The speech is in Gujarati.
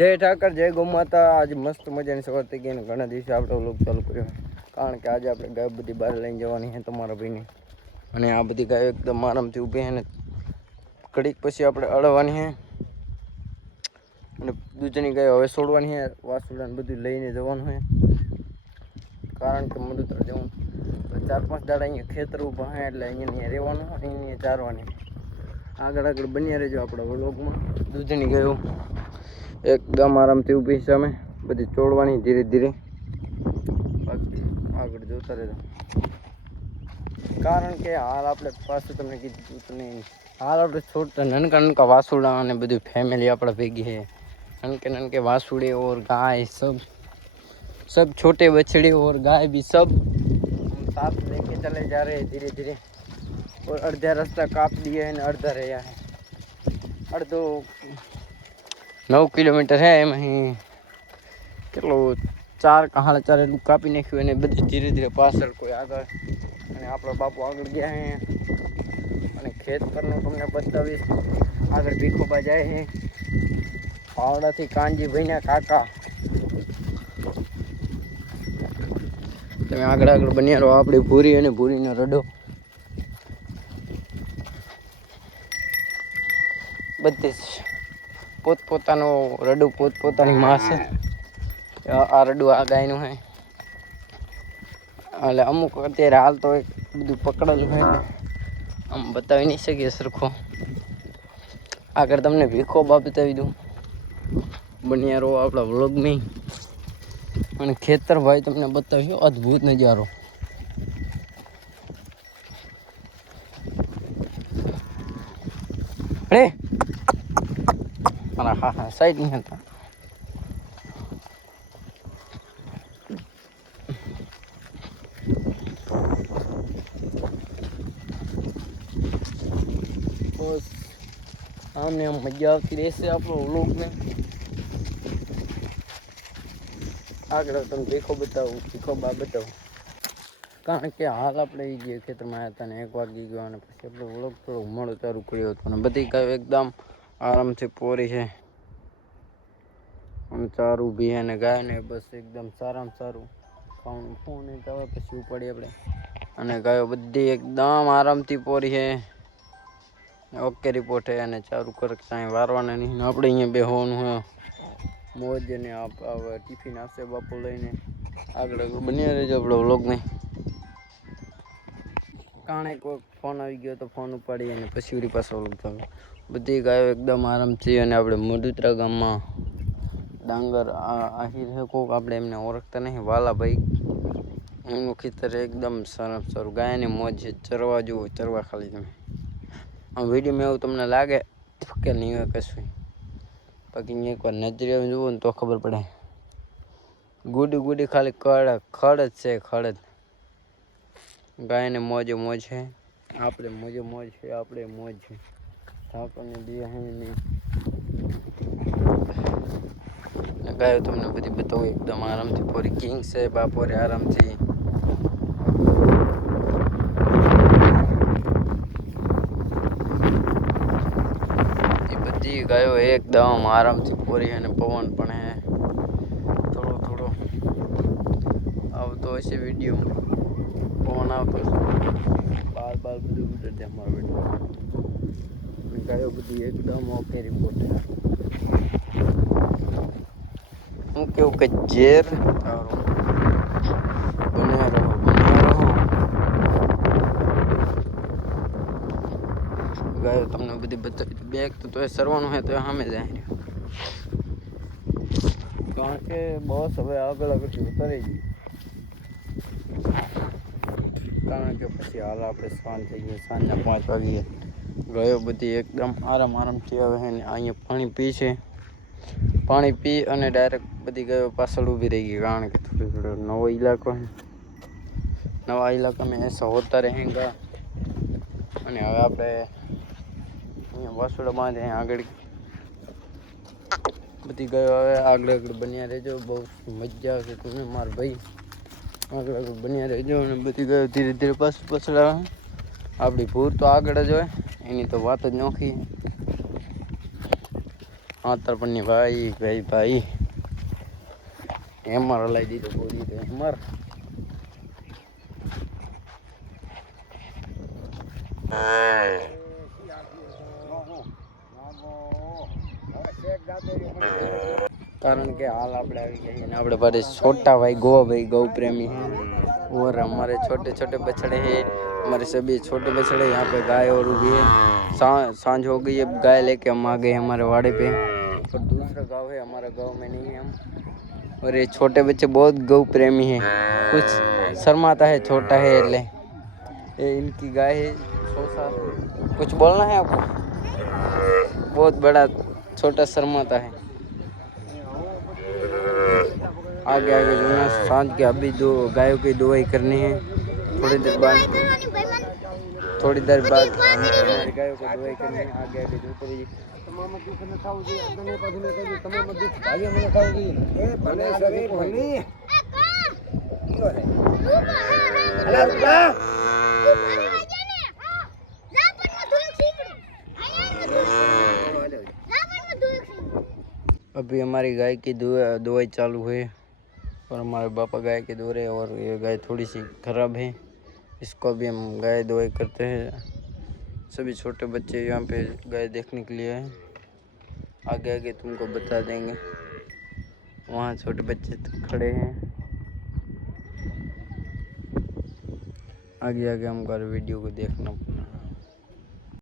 જય ઠાકર, જય ગૌ માતા. આજે મસ્ત મજાની સવાર થઈ ગઈ અને ઘણા દિવસે આપણે વ્લોગ ચાલુ કર્યો, કારણ કે આજે આપણે ગાય બધી બહાર લઈને જવાની છે તમારા ભાઈને. અને આ બધી ગાયો એકદમ આરામથી ઊભી છે ને ઘડીક પછી આપણે અડવાની છે અને દૂધની ગાયો હવે છોડવાની છે. વાસુડાને બધું લઈને જવાનું છે, કારણ કે મધુતર જવું 4-5 દાડા અહીંયા ખેતર ઊભા છે એટલે અહીંયા રહેવાનું, અહીંયા ચારવાની. આગળ બન્યા રહેજો આપણા વ્લોગમાં. દૂધની ગાયો એકદમ આરામથી ઊભી છે, અમે બધી ચોડવાની ધીરે ધીરે. બાકી આગળ જોતા રહેજો, કારણ કે હાલ આપણે પાછું તમને કીધું તો નહીં, હાલ આપણે છોડતા નનકા વાસુડા અને બધું ફેમિલી આપણા ભેગી है. ननके वासुड़े और गाय सब छोटे बछड़े और गाय भी सब हम साथ लेके चले जा रहे हैं धीरे धीरे. और अर्धा रास्ता काप दिया है, अर्धा रहा है. अर्धो 9 किलोमीटर है એમાં કેટલો 4 એટલું કાપી નાખ્યું અને બધું ધીરે ધીરે પાછળ કોઈ આગળ અને આપણો બાપુ આગળ ગયા છે. અને ખેત પરનું તમને બતાવીશ. આગળ ભીખોબા જાય છે, પાવડાથી કાનજીભાઈના કાકા. તમે આગળ બન્યા રહો. આપણી ભૂરી અને ભૂરીનો રડો બધી પોતપોતાનો રડું પોતપોતાની માં છે. આ રડું આ ગાયનું છે, એટલે અમુક અત્યારે હાલ તો એક બધું પકડેલું હોય એટલે આમ બતાવી નહીં શકીએ સરખો. આગળ તમને ભીખો બા બતાવી દઉં. બન્યા રહો આપણા વ્લોગમાં. અને ખેતર ભાઈ તમને બતાવ્યું અદ્ભુત નજારો. અરે હા સાઈડ નહીં હતા. બસ આમને આમ મજા આવતી રહેશે આપણો વ્લોગને. આગળ તમને ભીખો બતાવું, ભીખો બા બતાવું, કારણ કે હાલ આપણે એ જે ખેતરમાં આવ્યા હતા ને 1 વાગી ગયો અને પછી આપણે વ્લોગ થોડો મોડો ચાલુ કર્યો હતો. અને બધી ગાયો એકદમ આરામથી પોરી છે અને ચારું ઊભી અને ગાયને બસ એકદમ સારામાં સારું ખાવાનું ફોન આવે પછી ઉપાડીએ આપણે. અને ગાયો બધી એકદમ આરામથી પોરી છે. ઓકે રિપોર્ટ છે અને ચારું કરે કાંઈ વારવાના નહીં. આપણે અહીંયા બેસવાનું હોય મોજ ને ટિફિન આપશે બાપુ લઈને. આગળ બન્યા રહેજો આપણો વ્લોગમાં. કારણે કોઈ ફોન આવી ગયો તો ફોન ઉપાડી અને પછી ઉડી પાછો વ્લોગ ચાલુ. બધી ગાયો એકદમ આરામથી. અને આપણે મધુત્રા ગામમાં ડાંગર આહિર છે કોક, આપણે એમને ઓળખતા નહીં, વાલાભાઈ એમનું ખેતર એકદમ સારું. ગાયની મોજ છે, ચરવા જુઓ, ચરવા ખાલી તમે. આ વિડીયોમાં એવું તમને લાગે કે નહીં હોય કશું, બાકી એકવાર નજરે જુઓ ને તો ખબર પડે. ગુડી ખાલી ખડ જ છે, ખડ જ. ગાયને મોજે મોજ છે, આપણે મોજ છે, આપણે મોજ છે. ઠાકોરને દિયા હે નહીં. ગાયો તમને બધી બતાવું એકદમ આરામથી પોરી. કિંગ છે બાપોરે આરામથી. એ બધી ગાયો એકદમ આરામથી પોરી. અને પવન પણ હે થોડો આવતો હશે વિડીયોમાં. પવન આવતો બાર બધું ઉતર દે અમારો બેટો. ગાયો બધી એકદમ ઓકે રિપોર્ટ. હું કેવું કે ઝેર બન્યા રહો. ગાયો તમને બધી બતાવી. બેગ તો એ સરવાનું હોય તો સામે જાય, કારણ કે બસ હવે આગળ ઉતરી ગઈ. કારણ કે પછી હાલ આપણે શાંત થઈ ગઈ. સાંજના 5 વાગી. ગાયો બધી એકદમ આરામથી આવે છે ને અહીંયા પાણી પી છે. પાણી પી અને ડાયરેક્ટ બધી ગાયો પાછળ ઊભી રહી ગઈ, કારણ કે થોડો નવો ઇલાકો છે. નવા ઇલાકામાં એસા હોતા રહેગા. અને હવે આપણે અહીંયા વાસુડા બાંધે આગળ બધી ગાયો આવે. આગળ બન્યા રહેજો, બહુ મજા આવશે. તમે મારા ભાઈ આગળ બન્યા રહેજો. અને બધી ગાયો ધીરે ધીરે પાછળ આવે. આપણી ભૂર તો આગળ જ હોય, એની તો વાત જ નોખી. हाँ तरपन्नी भाई भाई भाई हेमर हलाई दी तो पूरी तो हेमर कारण के हाल આપણે આવી ગયા અને આપણે બड़े छोटा भाई गौ प्रेमी हैं और हमारे छोटे छोटे बछड़े हैं हमारे सभी छोटे बछड़े यहाँ पे गाय और भी है सांझ हो गई है गाय लेके हम आ गए हमारे वाड़े पे और दूसरा गांव है हमारा गांव में नहीं है हम और ये छोटे बच्चे बहुत गौ प्रेमी हैं कुछ शर्माता है छोटा है એટલે ये इनकी गाय है 100 साल कुछ बोलना है आपको बहुत बड़ा छोटा शर्माता है आगे आगे जो ना सांझ के अभी दो गायों की दुआई करनी है थोड़ी देर बाद हमारी गायों को दुआई करनी है आगे आगे जो करेगी તમામ દુખ ન થાવું જોઈએ અગને પાછું કરી તમામ દુખ ભાઈ મને થાવું જોઈએ એ ભલે સરે ભલે કયો હે અલા રૂપા अभी हमारी गाय की दवाई चालू है और हमारे पापा गाय के दो रहे और ये गाय थोड़ी सी खराब है इसको भी हम गाय दवाई करते हैं सभी छोटे बच्चे यहाँ पे गाय देखने के लिए हैं आगे आगे तुमको बता देंगे वहाँ छोटे बच्चे खड़े हैं आगे आगे हमको वीडियो को देखना